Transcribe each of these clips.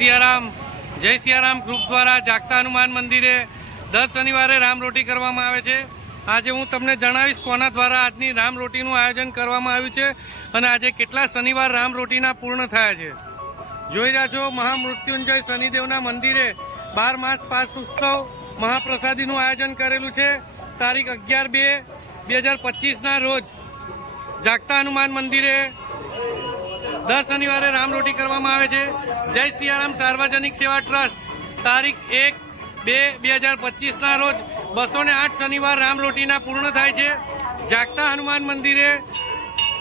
Siyaram group દ્વારા જાગતા હનુમાન મંદિરે દર શનિવારે રામરોટી કરવામાં આવે છે। આજે હું તમને જણાવીશ કોના દ્વારા આજની રામરોટીનું આયોજન કરવામાં આવ્યું છે અને આજે કેટલા શનિવાર રામરોટીના પૂર્ણ થયા છે। જોઈ રહ્યા છો મહામૃત્યુંજય શનિદેવના મંદિરે 12 માસ પાસ ઉત્સવ મહાપ્રસાદીનું આયોજન કરેલું છે। તારીખ 11/2/2025ના રોજ જાગતા હનુમાન મંદિરે દર શનિવારે રામરોટી કરવામાં આવે છે। જય સિયારામ સાર્વજનિક સેવા ટ્રસ્ટ તારીખ 1/2/2025ના રોજ 208 શનિવાર રામરોટીના પૂર્ણ થાય છે। જાગતા હનુમાન મંદિરે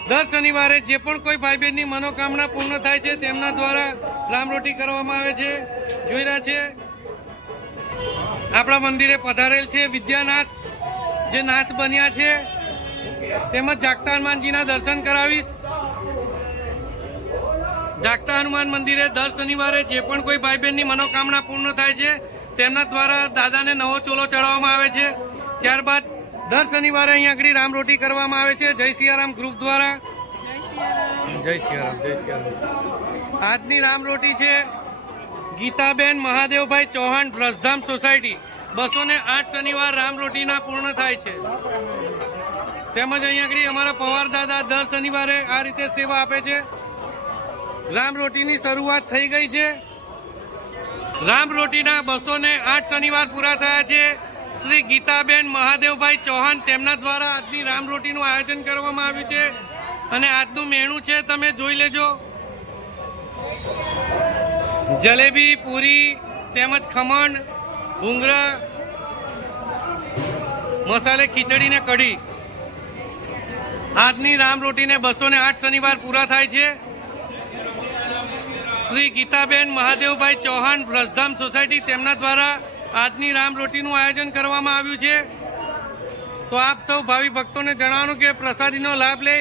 દર શનિવારે જે પણ કોઈ ભાઈ બહેનની મનોકામના પૂર્ણ થાય છે તેમના દ્વારા રામરોટી કરવામાં આવે છે। જોઈ રહ્યા છે આપણા મંદિરે પધારેલ છે વિદ્યાનાથ જે નાથ બન્યા છે, તેમજ જાગતા હનુમાનજીના દર્શન કરાવીશ। જાગતા હનુમાન મંદિરે દર શનિવારે જે પણ કોઈ ભાઈ બહેનની મનોકામના પૂર્ણ થાય છે તેમના દ્વારા દાદાને નવો ચોલો ચડાવવામાં આવે છે। ત્યારબાદ દર શનિવારે અહીંયા આગળ રામરોટી કરવામાં આવે છે જય સિયારામ ગ્રુપ દ્વારા। જય સિયારામ। આજની રામરોટી છે ગીતાબેન મહાદેવભાઈ ચૌહાણ બ્રજધામ સોસાયટી 208 શનિવાર રામરોટીના પૂર્ણ થાય છે। તેમજ અહીંયા આગળ અમારા પવાર દાદા દર શનિવારે આ રીતે સેવા આપે છે। રામરોટીની શરૂઆત થઈ ગઈ છે। રામરોટીના 208 શનિવાર પૂરા થયા છે। શ્રી ગીતાબેન મહાદેવભાઈ ચૌહાણ તેમના દ્વારા આજની રામરોટીનું આયોજન કરવામાં આવ્યું છે અને આજનું મેનુ છે તમે જોઈ લેજો। જલેબી, પૂરી તેમજ ખમણ, ભૂંગળા, મસાલે ખીચડી ને કઢી। આજની રામરોટીને 208 શનિવાર પૂરા થાય છે। શ્રી ગીતાબેન મહાદેવભાઈ ચૌહાણ બ્રજધામ સોસાયટી તેમના દ્વારા આજની રામરોટીનું આયોજન કરવામાં આવ્યું છે। તો આપ સૌ ભાવિ ભક્તોને જણાવવાનું કે પ્રસાદીનો લાભ લે।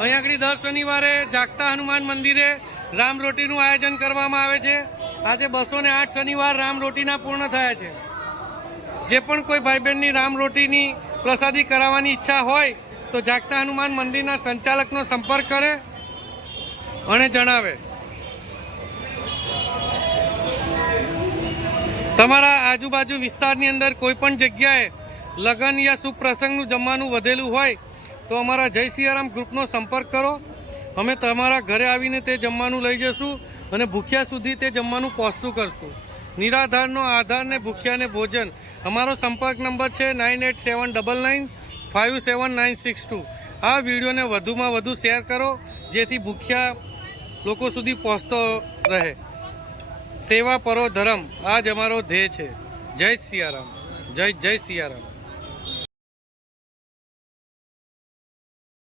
અહીંયા આગળ દર શનિવારે જાગતા હનુમાન મંદિરે રામરોટીનું આયોજન કરવામાં આવે છે। આજે 208 શનિવાર રામરોટીના પૂર્ણ થયા છે। જે પણ કોઈ ભાઈ બહેનની રામરોટીની પ્રસાદી કરાવવાની ઈચ્છા હોય તો જાગતા હનુમાન મંદિરના સંચાલકનો સંપર્ક કરે અને જણાવે। તમારા આજુબાજુ વિસ્તારની અંદર કોઈ પણ જગ્યાએ લગ્ન યા શુભ પ્રસંગનું જમવાનું વધેલું હોય તો અમારા જય સિયારામ ગ્રુપનો સંપર્ક કરો। અમે તમારા ઘરે આવીને તે જમવાનું લઈ જઈશું અને ભૂખ્યા સુધી તે જમવાનું પહોંચતું કરશું। નિરાધારનો આધાર ને ભૂખ્યાને ભોજન। અમારો સંપર્ક નંબર છે 9879957962। આ વિડીયોને વધુમાં વધુ શેર કરો જેથી ભૂખ્યા લોકો સુધી પહોંચતો રહે। સેવા પરો ધર્મ આ જ અમારો ધ્યેય છે। જય સિયારામ, જય સિયારામ।